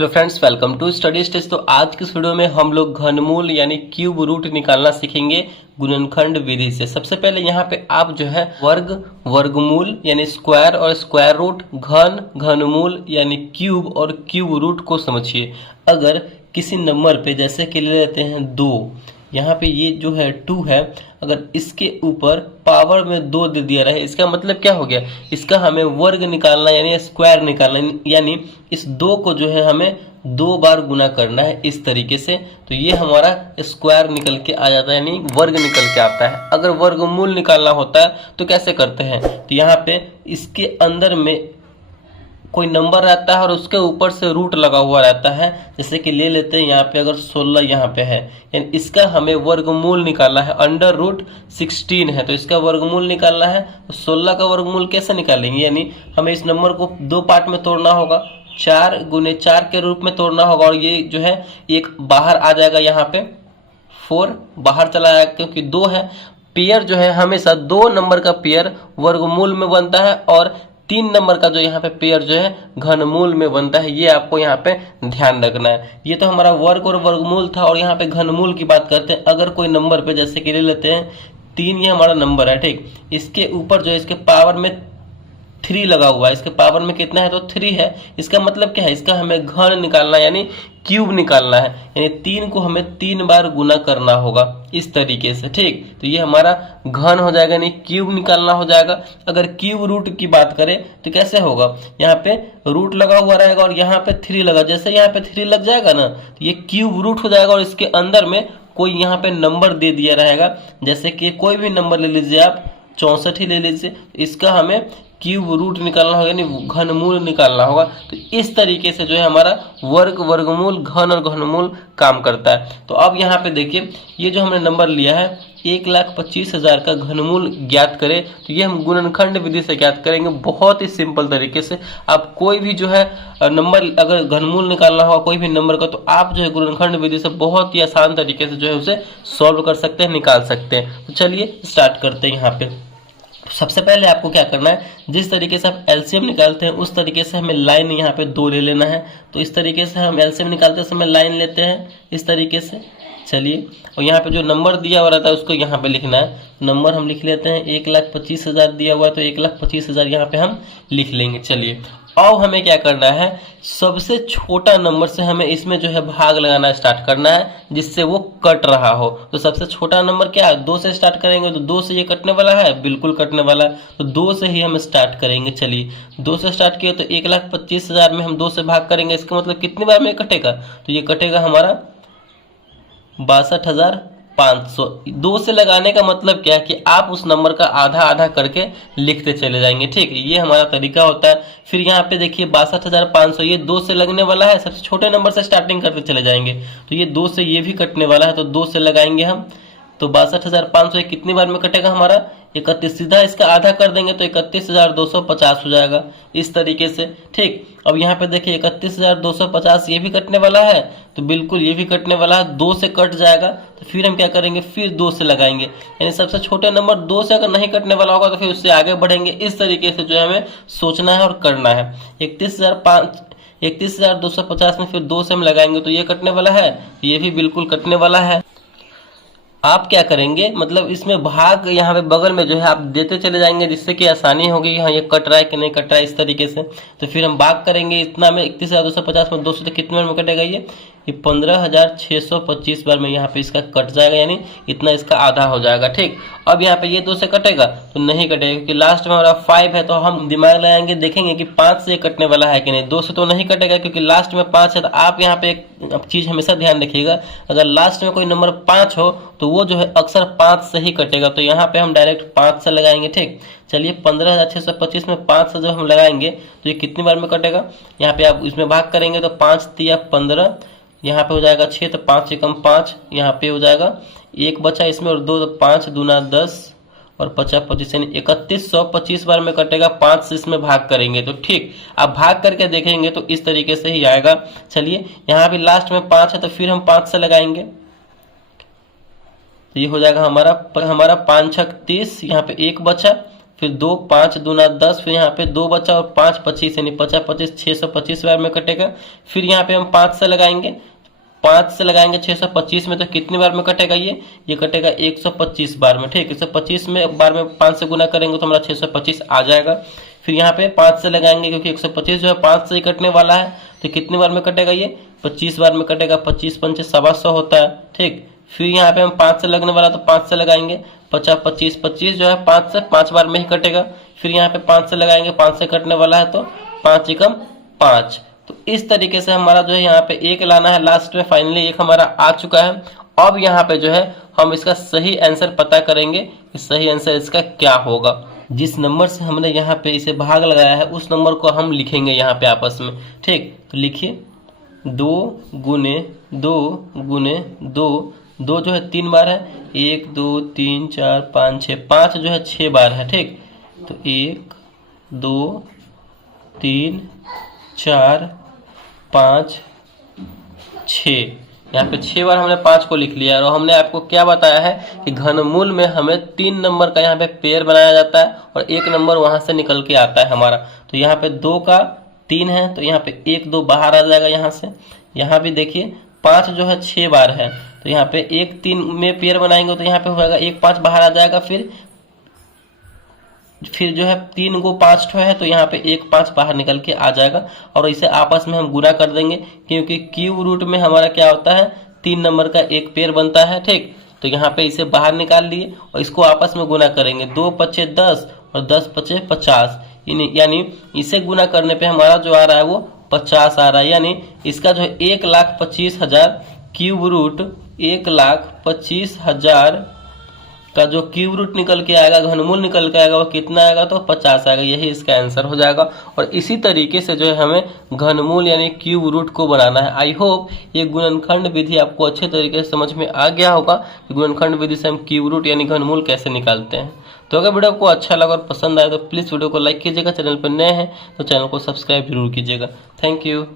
Hello friends, welcome to study stage. तो आज की इस वीडियो में हम लोग घनमूल यानी क्यूब रूट निकालना सीखेंगे गुणनखंड विधि से। सबसे पहले यहाँ पे आप जो है वर्गमूल यानी स्क्वायर और स्क्वायर रूट, घनमूल यानी क्यूब और क्यूब रूट को समझिए। अगर किसी नंबर पे जैसे कि ले लेते हैं 2, यहाँ पे ये जो है 2 है, अगर इसके ऊपर पावर में 2 दे दिया रहे, इसका मतलब क्या हो गया, इसका हमें वर्ग निकालना यानी स्क्वायर निकालना, यानी इस 2 को जो है हमें 2 बार गुना करना है इस तरीके से। तो ये हमारा स्क्वायर निकल के आ जाता है यानी वर्ग निकल के आता है। अगर वर्गमूल निकालना होता है तो कैसे करते हैं, तो यहाँ पे इसके अंदर में कोई नंबर रहता है और उसके ऊपर से रूट लगा हुआ रहता है। जैसे कि ले लेते हैं यहाँ पे अगर 16 यहाँ पे है, यानी इसका हमें वर्गमूल निकालना है। अंडर रूट 16 है तो इसका वर्गमूल निकालना है। तो 16 का वर्गमूल कैसे निकालेंगे, यानी हमें इस नंबर को 2 पार्ट में तोड़ना होगा, 4 गुने 4 के रूप में तोड़ना होगा, और ये जो है एक बाहर आ जाएगा, यहाँ पे 4 बाहर चला जाएगा क्योंकि 2 है। पेयर जो है हमेशा 2 नंबर का पेयर वर्गमूल में बनता है और 3 नंबर का जो यहाँ पे पेयर जो है घनमूल में बनता है। ये आपको यहाँ पे ध्यान रखना है। ये तो हमारा वर्ग और वर्गमूल था, और यहाँ पे घनमूल की बात करते हैं। अगर कोई नंबर पे जैसे कि ले लेते हैं 3, ये हमारा नंबर है, ठीक, इसके ऊपर जो है इसके पावर में 3 लगा हुआ है, इसके पावर में कितना है तो 3 है। इसका मतलब क्या है, इसका हमें घन निकालना यानी क्यूब निकालना है, यानी 3 को हमें 3 बार गुना करना होगा इस तरीके से, ठीक। तो ये हमारा घन हो जाएगा यानी क्यूब निकालना हो जाएगा। अगर क्यूब रूट की बात करें तो कैसे होगा, यहाँ पे रूट लगा हुआ रहेगा और यहाँ पे 3 लगा, जैसे यहाँ पे 3 लग जाएगा ना तो ये क्यूब रूट हो जाएगा, और इसके अंदर में कोई यहाँ पे नंबर दे दिया रहेगा। जैसे कि कोई भी नंबर ले लीजिए आप, 64 ही ले लीजिए, इसका हमें क्यूब रूट निकालना होगा यानी घनमूल निकालना होगा। तो इस तरीके से जो है हमारा वर्गमूल, घन और घनमूल काम करता है। तो अब यहाँ पे देखिए, ये जो हमने नंबर लिया है 1,25,000 का घनमूल ज्ञात करें, तो ये हम गुणनखंड विधि से ज्ञात करेंगे बहुत ही सिंपल तरीके से। आप कोई भी जो है नंबर अगर घनमूल निकालना होगा कोई भी नंबर का, तो आप जो है गुणनखंड विधि से बहुत ही आसान तरीके से जो है उसे सॉल्व कर सकते हैं, निकाल सकते हैं। तो चलिए स्टार्ट करते हैं। यहाँ पे सबसे पहले आपको क्या करना है, जिस तरीके से आप एलसीएम निकालते हैं उस तरीके से हमें लाइन यहाँ पे 2 ले लेना है। तो इस तरीके से हम एलसीएम निकालते समय लाइन लेते हैं इस तरीके से। चलिए, और यहाँ पे जो नंबर दिया हुआ रहता है उसको यहाँ पे लिखना है। नंबर हम लिख लेते हैं 1,25,000 दिया हुआ है, तो 1,25,000 यहाँ पे हम लिख लेंगे। चलिए, अब हमें क्या करना है, सबसे छोटा नंबर से हमें इसमें जो है भाग लगाना स्टार्ट करना है जिससे वो कट रहा हो। तो सबसे छोटा नंबर क्या है, 2 से स्टार्ट करेंगे, तो 2 से ये कटने वाला है, बिल्कुल कटने वाला है, तो 2 से ही हम स्टार्ट करेंगे। चलिए, 2 से स्टार्ट किया तो 1,25,000 में हम 2 से भाग करेंगे, इसका मतलब कितनी बार में कटेगा, तो ये कटेगा हमारा 62,500। 2 से लगाने का मतलब क्या है कि आप उस नंबर का आधा आधा करके लिखते चले जाएंगे, ठीक, ये हमारा तरीका होता है। फिर यहाँ पे देखिए 62,500, ये 2 से लगने वाला है, सबसे छोटे नंबर से स्टार्टिंग करते चले जाएंगे, तो ये 2 से ये भी कटने वाला है, तो 2 से लगाएंगे हम, तो 62,500 कितनी बार में कटेगा हमारा 31, सीधा इसका आधा कर देंगे तो 31,250 हो जाएगा इस तरीके से, ठीक। अब यहाँ पे देखिए 31,250 ये भी कटने वाला है, तो बिल्कुल ये भी कटने वाला है, 2 से कट जाएगा। तो फिर हम क्या करेंगे, फिर 2 से लगाएंगे, यानी सबसे छोटे नंबर 2 से अगर नहीं कटने वाला होगा तो फिर उससे आगे बढ़ेंगे। इस तरीके से जो है हमें सोचना है और करना है। 31,250 में फिर 2 से हम लगाएंगे तो ये कटने वाला है, ये भी बिल्कुल कटने वाला है। आप क्या करेंगे, मतलब इसमें भाग यहाँ पे बगल में जो है आप देते चले जाएंगे जिससे कि आसानी होगी कि हाँ ये कट रहा है कि नहीं कट रहा है इस तरीके से। तो फिर हम भाग करेंगे, इतना में 31,250 में 200 तो कितने बार में कटेगा, ये 15,625 बार में यहाँ पे इसका कट जाएगा, यानी इतना इसका आधा हो जाएगा, ठीक। अब यहाँ पे ये 2 से कटेगा तो नहीं कटेगा क्योंकि लास्ट में हमारा 5 है, तो हम दिमाग लगाएंगे, देखेंगे कि 5 से कटने वाला है कि नहीं। 2 से तो नहीं कटेगा क्योंकि लास्ट में 5 है। तो आप यहाँ पे एक चीज हमेशा ध्यान रखिएगा, अगर लास्ट में कोई नंबर 5 हो तो वो जो है अक्सर 5 से ही कटेगा, तो यहाँ पे हम डायरेक्ट 5 से लगाएंगे, ठीक। चलिए, 15,625 में 5 से जब हम लगाएंगे तो ये कितनी बार में कटेगा, यहाँ पे आप इसमें भाग करेंगे तो 5 तिया 15, यहाँ पे हो जाएगा 6, तो 5 से कम 5, यहाँ पे हो जाएगा 1 बचा इसमें, और 2 तो 5 दूना 10 और 50 25, यानी 31,125 बार में कटेगा। 5 से इसमें भाग करेंगे तो ठीक, आप भाग करके देखेंगे तो इस तरीके से ही आएगा। चलिए, यहाँ भी लास्ट में 5 है तो फिर हम 5 से लगाएंगे, तो ये हो जाएगा हमारा 5 6 30, यहाँ पे 1 बचा, फिर 2 5 दूना 10, फिर यहाँ पे 2 बचा और 5 25 यानी 50 25 625 बार में कटेगा। फिर यहाँ पे हम 5 से लगाएंगे, 5 से लगाएंगे 625 में, तो कितनी बार में कटेगा ये कटेगा 125 बार में। ठीक, 125 में बार में 5 से गुना करेंगे तो हमारा 625 आ जाएगा। फिर यहाँ पे 5 से लगाएंगे क्योंकि 125 जो है 5 से ही कटने वाला है, तो कितनी बार में कटेगा ये 25 बार में कटेगा। 25 पंचे 125 होता है। ठीक, फिर यहाँ पे हम 5 से लगने वाला तो 5 से लगाएंगे, 50 25 25 जो है 5 से 5 बार में ही कटेगा। फिर यहाँ पे 5 से लगाएंगे, 5 से कटने वाला है तो 5 एकम 5। तो इस तरीके से हमारा जो है यहाँ पे 1 लाना है लास्ट में। फाइनली 1 हमारा आ चुका है। अब यहाँ पे जो है हम इसका सही आंसर पता करेंगे कि सही आंसर इसका क्या होगा। जिस नंबर से हमने यहाँ पे इसे भाग लगाया है उस नंबर को हम लिखेंगे यहाँ पे आपस में। ठीक, तो लिखिए 2 गुने 2 गुने 2, 2 जो है 3 बार है, 1 2 3 4 5 6, 5 जो है 6 बार है। ठीक, तो 1 2 3 4 5 6, यहाँ पे 6 बार हमने 5 को लिख लिया। और हमने आपको क्या बताया है कि घनमूल में हमें 3 नंबर का यहाँ पे पेयर बनाया जाता है और 1 नंबर वहां से निकल के आता है हमारा। तो यहाँ पे 2 का 3 है, तो यहाँ पे 1 2 बाहर आ जाएगा यहाँ से। यहाँ भी देखिए 5 जो है 6 बार है, तो यहाँ पे 1 3 में पेयर बनाएंगे तो यहाँ पे होगा 1 5 बाहर आ जाएगा। फिर जो है 3 को 5 ठो है, तो यहाँ पे 1 5 बाहर निकल के आ जाएगा। और इसे आपस में हम गुना कर देंगे क्योंकि क्यूब रूट में हमारा क्या होता है 3 नंबर का एक पेयर बनता है। ठीक, तो यहाँ पे इसे बाहर निकाल लिए और इसको आपस में गुना करेंगे। 2 पचे 10 और 10 पचे 50, यानी इसे गुना करने पे हमारा जो आ रहा है वो 50 आ रहा है। यानी इसका जो है 1,25,000 क्यूब रूट 1,25,000 का जो क्यूब रूट निकल के आएगा, घनमूल निकल के आएगा, वो कितना आएगा तो 50 आएगा। यही इसका आंसर हो जाएगा। और इसी तरीके से जो है हमें घनमूल यानी क्यूब रूट को बनाना है। आई होप ये गुणनखंड विधि आपको अच्छे तरीके से समझ में आ गया होगा कि गुणनखंड विधि से हम क्यूब रूट यानी घनमूल कैसे निकालते हैं। तो अगर वीडियो आपको अच्छा लगा और पसंद आए तो प्लीज़ वीडियो को लाइक कीजिएगा। चैनल पर नए हैं तो चैनल को सब्सक्राइब जरूर कीजिएगा। Thank you.